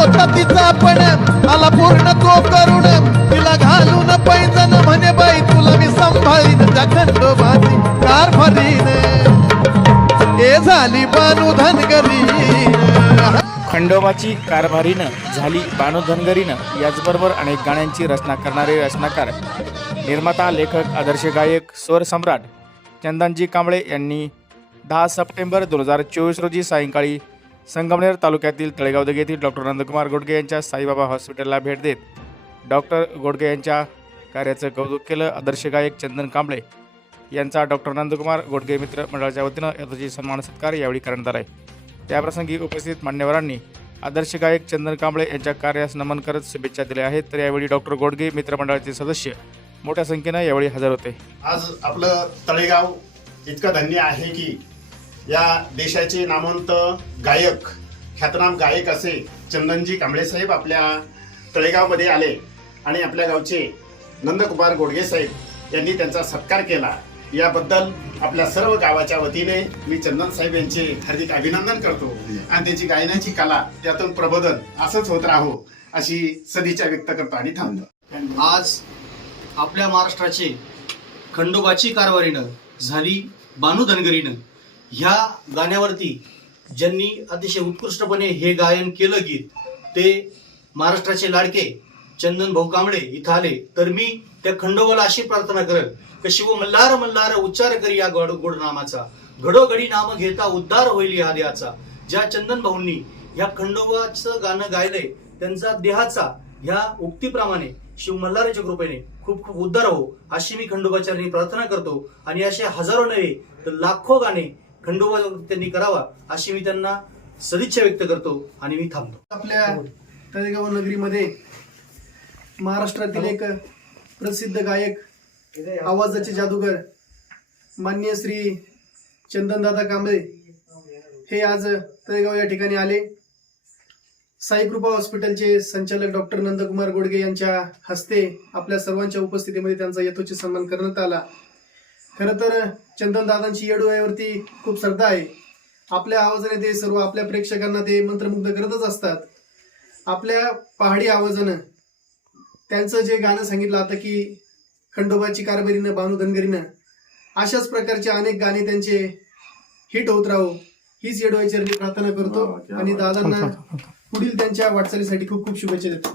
होता तिचा पण आला पूर्ण तो करून तिला घालून पैजण म्हणे बाई तुला मी सांभाळीन त्या खंडोबाची कारभारीन ए झाली बानू धनगरी खंडोबाची कारभारीनं झाली बानू धनगरीनं याचबरोबर अनेक गाण्यांची रचना करणारे रचनाकार निर्माता लेखक आदर्श गायक स्वर सम्राट चंदनजी कांबळे यांनी 10 सप्टेंबर 2024 रोजी सायंकाळी संगमनेर तालुक्यातील तळेगाव येथील डॉक्टर नंदकुमार गोडगे यांच्या साईबाबा हॉस्पिटलला भेट देत डॉक्टर गोडगे यांच्या कार्याचं कौतुक केलं. आदर्श गायक चंदन कांबळे यांचा डॉक्टर नंदकुमार गोडगे मित्र मंडळाच्या वतीनं यथोचित सन्मान सत्कार यावेळी करण्यात आला आहे. त्याप्रसंगी उपस्थित मान्यवरांनी आदर्श गायक चंदन कांबळे यांच्या कार्यास नमन करत शुभेच्छा दिल्या आहेत. तर यावेळी डॉक्टर गोडगे मित्रमंडळाचे सदस्य मोठ्या संख्येनं यावेळी हजर होते. आज आपलं तळेगाव इतकं धन्य आहे की या देशाचे नामवंत गायक ख्यातनाम गायक असे चंदनजी कांबळे साहेब आपल्या तळेगावमध्ये आले आणि आपल्या गावचे नंदकुमार गोडगे साहेब यांनी त्यांचा सत्कार केला. याबद्दल आपल्या सर्व गावाच्या वतीने मी चंदन साहेब यांचे हार्दिक अभिनंदन करतो आणि त्यांची गायनाची कला त्यातून प्रबोधन असंच होत राहो अशी सदिच्छा व्यक्त करतो आणि थांबतो. आज आपल्या महाराष्ट्राचे खंडोबाची कारभारीनं झाली बानू धनगरीनं ह्या गाण्यावरती ज्यांनी अतिशय उत्कृष्टपणे हे गायन केलं गीत ते महाराष्ट्राचे लाडके चंदन भाऊ कांबळे इथं आले. तर मी त्या खंडोबाला अशी प्रार्थना करेल की शिव मल्हार मल्हार उच्चार करी या गोड नामाचा घडोघडी नाम घेता उद्धार होईल या देहाचा. ज्या चंदन भाऊंनी ह्या खंडोबाचं गाणं गायलंय त्यांचा देहाचा ह्या उक्तीप्रमाणे शिव मल्हाराच्या कृपेने खूप खूप उद्धार हो अशी मी खंडोबाचरणी प्रार्थना करतो. आणि असे हजारो नव्हे तर लाखो गाणे खंडोबा त्यांनी करावा अशी मी त्यांना सदिच्छा व्यक्त करतो आणि मी थांबतो. आपल्या तळेगाव नगरीमध्ये महाराष्ट्रातील एक प्रसिद्ध गायक आवाजाचे जादूगर माननीय श्री चंदनदादा कांबळे हे आज तळेगाव या ठिकाणी आले. साईकृपा हॉस्पिटलचे संचालक डॉक्टर नंदकुमार गोडगे यांच्या हस्ते आपल्या सर्वांच्या उपस्थितीमध्ये त्यांचा यथोचित सन्मान करण्यात आला. खरं तर चंदनदादांची येडोळ्यावरती खूप श्रद्धा आहे. आपल्या आवाजाने ते सर्व आपल्या प्रेक्षकांना ते मंत्रमुग्ध करतच असतात. आपल्या पहाडी आवाजानं त्यांचं जे गाणं सांगितलं आता की खंडोबाची कारभारीनं बानू धनगरीनं अशाच प्रकारचे अनेक गाणे त्यांचे हिट होत राहो हीच येडोळ्याचरणी प्रार्थना करतो आणि दादांना पुढील त्यांच्या वाटचालीसाठी खूप खूप शुभेच्छा देतो.